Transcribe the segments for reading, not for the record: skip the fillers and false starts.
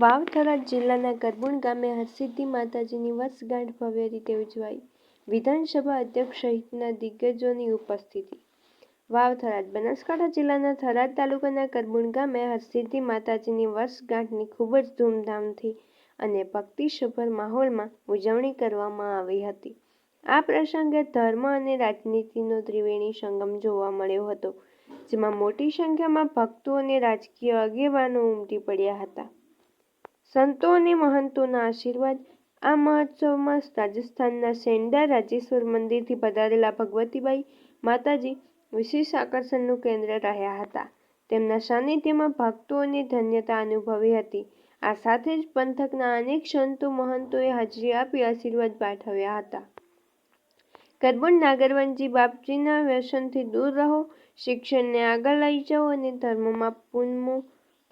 વાવ થરાદ જિલ્લાના કરબુણ ગામે હરસિદ્ધિ માતાજીની વર્ષગાંઠ ભવ્ય રીતે ઉજવાઈ. વિધાનસભા અધ્યક્ષ સહિતના દિગ્ગજોની ઉપસ્થિતિ. વાવ થરાદ બનાસકાંઠા જિલ્લાના થરાદ તાલુકાના કરબુણ ગામે હરસિદ્ધિ માતાજીની વર્ષગાંઠની ખૂબ જ ધૂમધામથી અને ભક્તિસભર માહોલમાં ઉજવણી કરવામાં આવી હતી. આ પ્રસંગે ધર્મ અને રાજનીતિનો ત્રિવેણી સંગમ જોવા મળ્યો હતો, જેમાં મોટી સંખ્યામાં ભક્તો અને રાજકીય આગેવાનો ઉમટી પડ્યા હતા. સંતો અને મહંતોના આશીર્વાદ. આ મહોત્સવમાં રાજસ્થાનના સેંડા રાજેશ્વર મંદિરથી પધારેલા ભગવતીબાઈ માતાજી વિશેષ આકર્ષણનું કેન્દ્ર રહ્યા હતા. તેમના સાનિધ્યમાં ભક્તોએ ધન્યતા અનુભવી હતી. આ સાથે જ પંથકના અનેક સંતો મહંતોએ હાજરી આપી આશીર્વાદ પાઠવ્યા હતા. કરબુણ નાગરવનજી બાપજીના વ્યસનથી દૂર રહો, શિક્ષણને આગળ લઈ જાઓ અને ધર્મમાં પૂર્ણ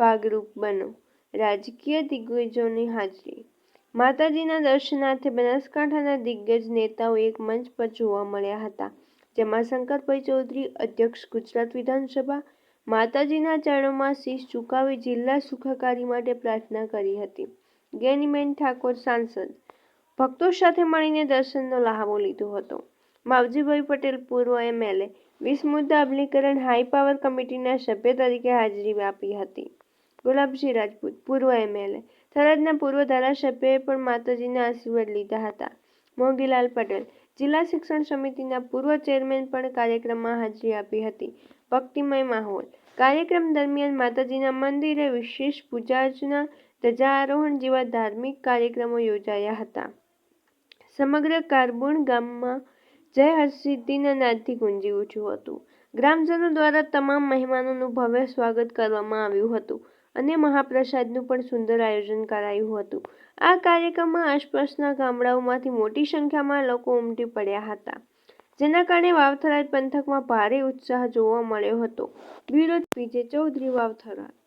ભાગરૂપ બનો. રાજકીય દિગ્ગજોની હાજરી. માતાજીના દર્શનાર્થે બનાસકાંઠાના દિગ્ગજ નેતાઓ એક મંચ પર જોવા મળ્યા હતા, જેમાં શંકરભાઈ ચૌધરી, અધ્યક્ષ ગુજરાત વિધાનસભા, માતાજીના ચરણોમાં શીશ ઝુકાવી જિલ્લા સુખાકારી માટે પ્રાર્થના કરી હતી. જ્ઞાનીબેન ઠાકોર સાંસદ. ભક્તો સાથે મળીને દર્શનનો લહાવો લીધો હતો. માવજીભાઈ પટેલ પૂર્વ MLA, 20 મુદ્દા અમલીકરણ હાઈ પાવર કમિટીના સભ્ય તરીકે હાજરી આપી હતી. ગુલાબસિંહ રાજપૂત, પૂર્વ MLA, થરાદના પૂર્વ ધારાસભ્યએ પણ માતાજીના આશીર્વાદ લીધા હતા. મોગીલાલ પટેલ, જિલ્લા શિક્ષણ સમિતિના પૂર્વ ચેરમેન પણ કાર્યક્રમમાં હાજરી આપી હતી. ભક્તિમય માહોલ. કાર્યક્રમ દરમિયાન માતાજીના મંદિરે વિશેષ પૂજા અર્ચના, ધ્વજારોહણ જેવા ધાર્મિક કાર્યક્રમો યોજાયા હતા. સમગ્ર કરબુણ ગામમાં જય હરસિદ્ધિના નાદથી ગુંજી ઉઠ્યું હતું. ગ્રામજનો દ્વારા તમામ મહેમાનોનું ભવ્ય સ્વાગત કરવામાં આવ્યું હતું અને મહાપ્રસાદનું પણ સુંદર આયોજન કરાયું હતું. આ કાર્યક્રમમાં આસપાસના ગામડાઓમાંથી મોટી સંખ્યામાં લોકો ઉમટી પડ્યા હતા, જેના કારણે વાવ થરાદ પંથકમાં ભારે ઉત્સાહ જોવા મળ્યો હતો. Bureau PJ Chaudhary, Vav Tharad.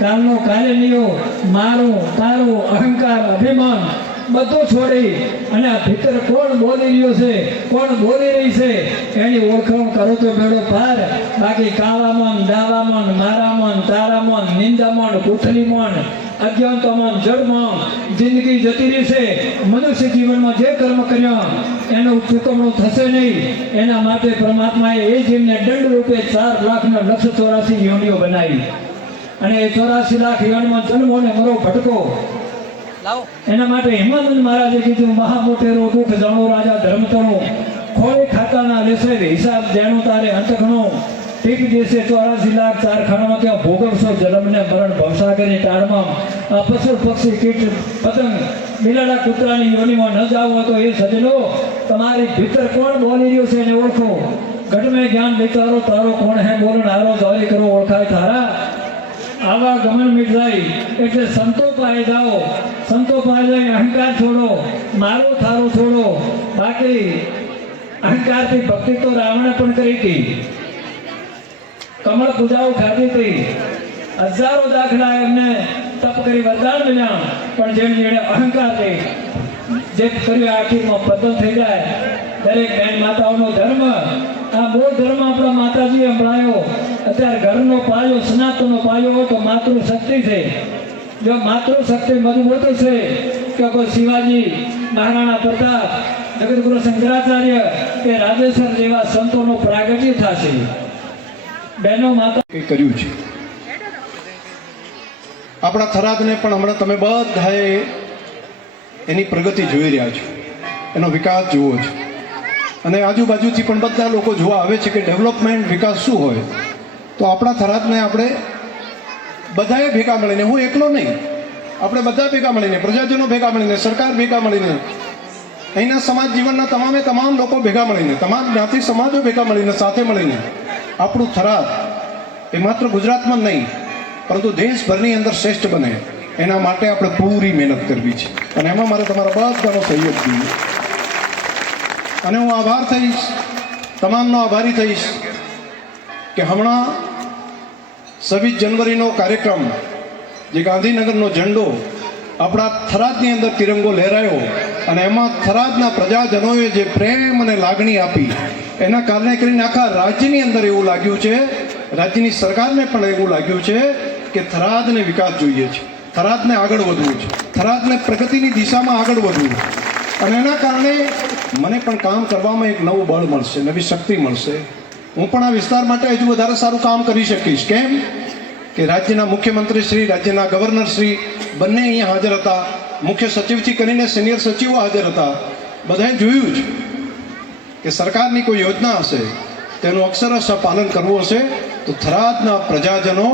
કાલનો કાલે લ્યો, મારું તારું અહંકાર અભિમાન બધું છોડી અને આ ભીતર કોણ બોલી રહ્યો છે, કોણ બોલી રહી છે એની ઓળખાણ કરો તો બેડો પાર. બાકી કાળામન, દાવામન, મારામન, તારામન, નિંદામન, કુથલીમન, અજ્ઞાનતામન, જડમન જિંદગી જતી રહી છે. મનુષ્ય જીવનમાં જે કર્મ કર્યા એનું ચૂકવણું થશે નહીં. એના માટે પરમાત્માએ એ જીવને દંડ રૂપે 4,00,84 યોનિઓ બનાવી અને એ 84 લાખ યોનિમાં જન્મો ને મરો ભટકો. એના માટે હેમાનંદ મહારાજે કીધું, મહામોટેરો દુઃખ જાણો રાજા ધર્મતણો, ખોળે ખાતાના લેશે હિસાબ જાણો તારે અંતઘણો. ટીક દેશે 84 લાખ 4 ખાનામાં ત્યાં ભોગવશો જન્મને મરણ ભવસાગરની ટાળમાં. આ પશુ પક્ષી કીટ પતંગ બિલાડા કૂતરાની યોનિમાં ન જાવ તો એ સજનો તમારી ભીતર કોણ બોલી રહ્યો છે એને ઓળખો. ઘટમે જ્ઞાન વિચારો તારો કોણ હે બોલણ હારો જારી કરો ઓળખાય તારા. આવા ગમન મિટાઈ એટલે સંતો પાસે જાઓ, સંતો પાસે જઈને અહંકાર છોડો, મારો થારો છોડો. બાકી અહંકારથી ભક્તિ તો રાવણે પણ કરી હતી, કમળ પૂજાઓ ખાધી હતી, હજારો દાખલા એમને તપ કરી વરદાન મળ્યા, પણ જેણે અહંકારથી જે કર્યું આખીમાં પતન થઈ જાય. દરેક બેન માતાઓનો ધર્મ, આ મૂળ ધર્મ આપણા માતાજીએ સંભળાયો. અત્યારે ઘરનો પાયો, સનાતનનો પાયો હોય તો માતૃશક્તિ છે. જો માતૃશક્તિ મજબૂત છે કે કોઈ શિવાજી, મહારાણા પ્રતાપ, જગતગુરુ શંકરાચાર્ય કે રાજેશ્વર જેવા સંતોનું પ્રાગટ્ય થશે. બહેનો માતા કર્યું છે આપણા થરાદને પણ હમણાં તમે બધાએ એની પ્રગતિ જોઈ રહ્યા છો, એનો વિકાસ જુઓ છો અને આજુબાજુથી પણ બધા લોકો જોવા આવે છે કે ડેવલપમેન્ટ વિકાસ શું હોય. તો આપણા થરાદને આપણે બધાએ ભેગા મળીને, હું એકલો નહીં, આપણે બધા ભેગા મળીને, પ્રજાજનો ભેગા મળીને, સરકાર ભેગા મળીને, અહીંના સમાજ જીવનના તમામ લોકો ભેગા મળીને, તમામ જ્ઞાતિ સમાજો ભેગા મળીને, સાથે મળીને આપણું થરાદ એ માત્ર ગુજરાતમાં જ નહીં પરંતુ દેશભરની અંદર શ્રેષ્ઠ બને એના માટે આપણે પૂરી મહેનત કરવી છે અને એમાં મારે તમારા બધાનો સહયોગ જોઈએ. અને હું આભાર થઈશ, તમામનો આભારી થઈશ કે હમણાં 26 જનવરીનો કાર્યક્રમ, જે ગાંધીનગરનો ઝંડો આપણા થરાદની અંદર તિરંગો લહેરાયો અને એમાં થરાદના પ્રજાજનોએ જે પ્રેમ અને લાગણી આપી એના કારણે કરીને આખા રાજ્યની અંદર એવું લાગ્યું છે, રાજ્યની સરકારને પણ એવું લાગ્યું છે કે થરાદને વિકાસ જોઈએ છે. થરાદને આગળ વધવું છે, થરાદને પ્રગતિની દિશામાં આગળ વધવું છે. અને એના કારણે મને પણ કામ કરવામાં એક નવું બળ મળશે, નવી શક્તિ મળશે. હું પણ આ વિસ્તાર માટે હજુ વધારે સારું કામ કરી શકીશ. કેમ કે રાજ્યના મુખ્યમંત્રી શ્રી, રાજ્યના ગવર્નર શ્રી બંને અહીંયા હાજર હતા. મુખ્ય સચિવથી કરીને સિનિયર સચિવો હાજર હતા. બધાએ જોયું જ કે સરકારની કોઈ યોજના હશે તેનું અક્ષરશઃ પાલન કરવું હશે તો થરાદના પ્રજાજનો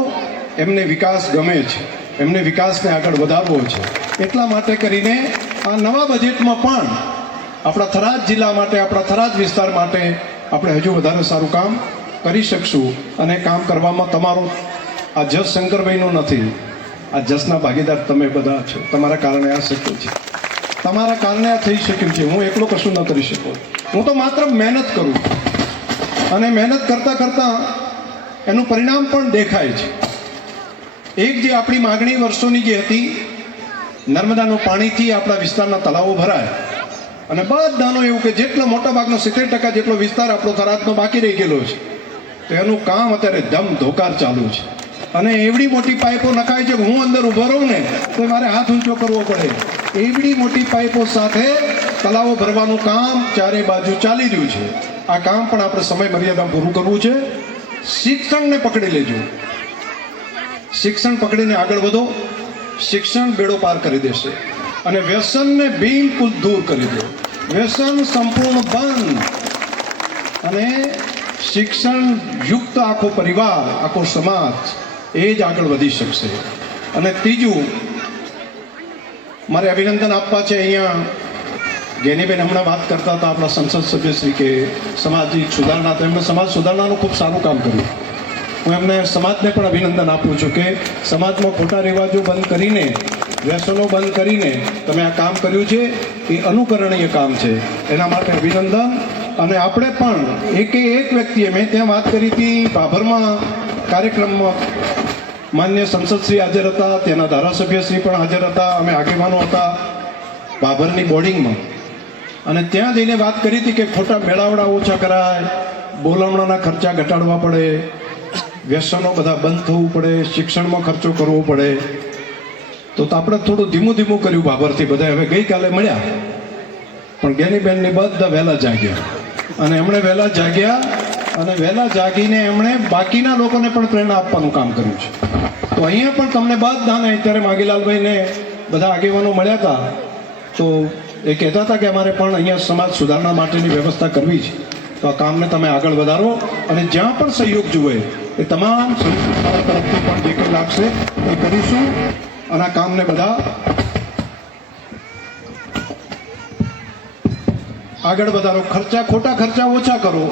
એમને વિકાસ ગમે છે, એમને વિકાસને આગળ વધારવો છે. એટલા માટે કરીને આ નવા બજેટમાં પણ આપણા થરાદ જિલ્લા માટે, આપણા થરાદ વિસ્તાર માટે આપણે હજુ વધારે સારું કામ કરી શકશું. અને કામ કરવામાં તમારો આ જસ શંકરભાઈનો નથી, આ જસના ભાગીદાર તમે બધા છો. તમારા કારણે આ શક્ય છે, તમારા કારણે આ થઈ શક્યું છે. હું એકલો કશું ન કરી શકું. હું તો માત્ર મહેનત કરું અને મહેનત કરતાં કરતાં એનું પરિણામ પણ દેખાય છે. એક જે આપણી માગણી વર્ષોની જે હતી, નર્મદાનું પાણીથી આપણા વિસ્તારના તળાવો ભરાય અને બધાનું એવું કે જેટલો મોટાભાગનો 70% જેટલો વિસ્તાર આપણો થરાદનો બાકી રહી ગયેલો છે, તો એનું કામ અત્યારે ધમધોકાર ચાલુ છે. અને એવડી મોટી પાઇપો નખાય છે કે હું અંદર ઊભો રહું ને તો મારે હાથ ઊંચો કરવો પડે. એવડી મોટી પાઇપો સાથે તળાવો ભરવાનું કામ ચારે બાજુ ચાલી રહ્યું છે. આ કામ પણ આપણે સમય મર્યાદામાં પૂરું કરવું છે. શિક્ષણને પકડી લેજો, શિક્ષણ પકડીને આગળ વધો. શિક્ષણ બેડો પાર કરી દેશે અને વ્યસનને બિલકુલ દૂર કરી દો. વ્યસન સંપૂર્ણ બંધ અને શિક્ષણ યુક્ત આખો પરિવાર, આખો સમાજ એ જ આગળ વધી શકશે. અને ત્રીજું મારે અભિનંદન આપવા છે. અહીંયા ગેનીબેન હમણાં વાત કરતા હતા આપણા સંસદ સભ્ય શ્રી કે સામાજિક સુધારણા, તો એમણે સમાજ સુધારણાનું ખૂબ સારું કામ કર્યું. હું એમને સમાજને પણ અભિનંદન આપું છું કે સમાજમાં ખોટા રિવાજો બંધ કરીને, વ્યસનો બંધ કરીને તમે આ કામ કર્યું છે. એ અનુકરણીય કામ છે, એના માટે અભિનંદન. અને આપણે પણ એક વ્યક્તિએ, મેં ત્યાં વાત કરી હતી ભાભરમાં કાર્યક્રમમાં, માન્ય સંસદશ્રી હાજર હતા, ત્યાંના ધારાસભ્યશ્રી પણ હાજર હતા, અમે આગેવાનો હતા ભાભરની બોર્ડિંગમાં. અને ત્યાં જઈને વાત કરી હતી કે ખોટા મેળાવડા ઓછા કરાય, બોલાવણાના ખર્ચા ઘટાડવા પડે, વ્યસનો બધા બંધ થવું પડે, શિક્ષણમાં ખર્ચો કરવો પડે. તો આપણે થોડું ધીમું ધીમું કર્યું ભાભરથી. બધા હવે ગઈકાલે મળ્યા, પણ જ્ઞાનીબેનની બધા વહેલા જાગ્યા અને એમણે વહેલા જાગ્યા અને વહેલા જાગીને એમણે બાકીના લોકોને પણ પ્રેરણા આપવાનું કામ કર્યું છે. તો અહીંયા પણ તમને બધાને, અત્યારે માગીલાલભાઈને બધા આગેવાનો મળ્યા હતા, તો એ કહેતા હતા કે અમારે પણ અહીંયા સમાજ સુધારણા માટેની વ્યવસ્થા કરવી છે. તો આ કામને તમે આગળ વધારો અને જ્યાં પણ સહયોગ જુએ એ તમામ મારા તરફથી પણ જે કંઈ લાગશે એ કરીશું. અને આ કામને બધા આગળ વધારો. ખોટા ખર્ચા ઓછા કરો,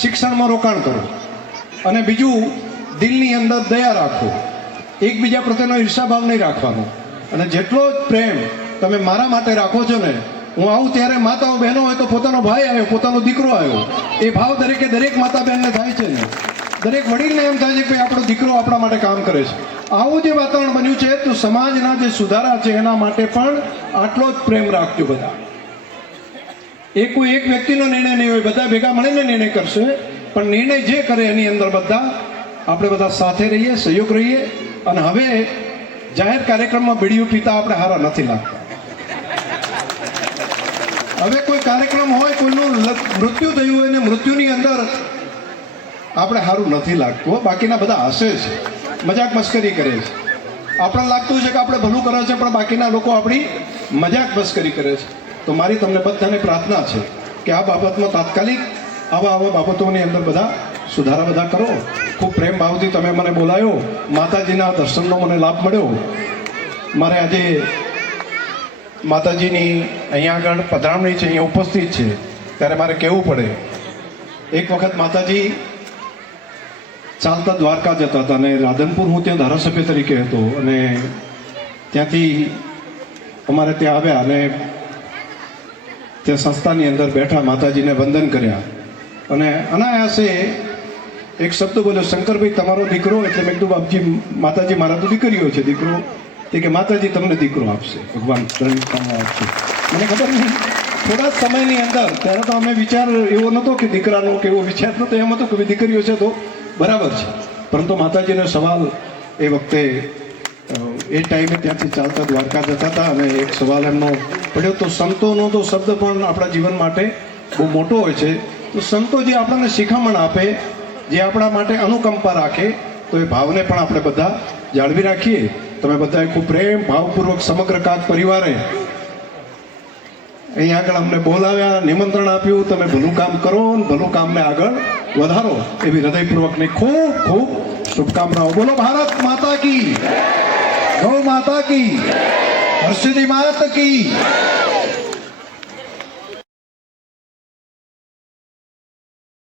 શિક્ષણમાં રોકાણ કરો. અને બીજું, દિલની અંદર દયા રાખો, એકબીજા પ્રત્યેનો ઈર્ષાભાવ નહીં રાખવાનો. અને જેટલો જ પ્રેમ તમે મારા માટે રાખો છો ને, હું આવું ત્યારે માતાઓ બહેનો હોય તો પોતાનો ભાઈ આવ્યો, પોતાનો દીકરો આવ્યો, એ ભાવ દરેક માતા બહેનને થાય છે ને. દરેક વડીલને એમ થાય છે કે આપણો દીકરો આપણા માટે કામ કરે છે. આવું જે વાતાવરણ બન્યું છે, તો સમાજના જે સુધારા છે એના માટે પણ આટલો જ પ્રેમ રાખજો બધા. એ કોઈ એક વ્યક્તિનો નિર્ણય નહીં હોય, બધા ભેગા મળીને નિર્ણય કરશે. પણ નિર્ણય જે કરે એની અંદર આપણે બધા સાથે રહીએ, સહયોગ રહીએ. અને હવે જાહેર કાર્યક્રમમાં બીડીઓ પીતા આપણે હારા નથી લાગતા. હવે કોઈ કાર્યક્રમ હોય, કોઈનું મૃત્યુ થયું હોય ને મૃત્યુની અંદર આપણે સારું નથી લાગતું. બાકીના બધા હસે છે, મજાક મસ્કરી કરે છે. આપણે લાગતું છે કે આપણે ભલું કરે છે, પણ બાકીના લોકો આપણી મજાક મસ્કરી કરે છે. તો મારી તમને બધાને પ્રાર્થના છે કે આ બાબતમાં તાત્કાલિક આવા બાબતોની અંદર બધા સુધારા બધા કરો. ખૂબ પ્રેમ ભાવથી તમે મને બોલાયો, માતાજીના દર્શનનો મને લાભ મળ્યો. મારે આજે માતાજીની અહીંયા આગળ પધરામણી છે, અહીંયા ઉપસ્થિત છે, ત્યારે મારે કહેવું પડે. એક વખત માતાજી ચાલતા દ્વારકા જતા હતા અને રાધનપુર હું ત્યાં ધારાસભ્ય તરીકે હતો અને ત્યાંથી અમારે ત્યાં આવ્યા અને ત્યાં સંસ્થાની અંદર બેઠા, માતાજીને વંદન કર્યા અને અનાયાસે એક શબ્દ બોલ્યો, શંકરભાઈ તમારો દીકરો. એટલે મેં કીધું બાપજી, માતાજી મારા તો દીકરીઓ છે, દીકરો. તે કે માતાજી તમને દીકરો આપશે, ભગવાન આપશે. મને ખબર નહીં, થોડા સમયની અંદર, ત્યારે તો અમે વિચાર એવો નહોતો કે દીકરાનો કે એવો વિચાર નહોતો, એમ હતો કે દીકરીઓ છે તો બરાબર છે. પરંતુ માતાજીનો સવાલ એ વખતે એ ટાઈમે ત્યાંથી ચાલતા દ્વારકા જતા હતા અને એક સવાલ એમનો પડ્યો. તો સંતોનો તો શબ્દ પણ આપણા જીવન માટે બહુ મોટો હોય છે. તો સંતો જે આપણને શિખામણ આપે, જે આપણા માટે અનુકંપા રાખે, તો એ ભાવને પણ આપણે બધા જાળવી રાખીએ. તમે બધાએ ખૂબ પ્રેમ ભાવપૂર્વક સમગ્ર કાક પરિવારે અહીં આગળ અમને બોલાવ્યા, નિમંત્રણ આપ્યું. તમે ભલું કામ કરો અને ભલું કામને આગળ વધારો એવી હૃદયપૂર્વકની ખૂબ ખૂબ શુભકામનાઓ. બોલો ભારત માતા કી, ગૌ માતા કી, હર્ષિદી માત કી.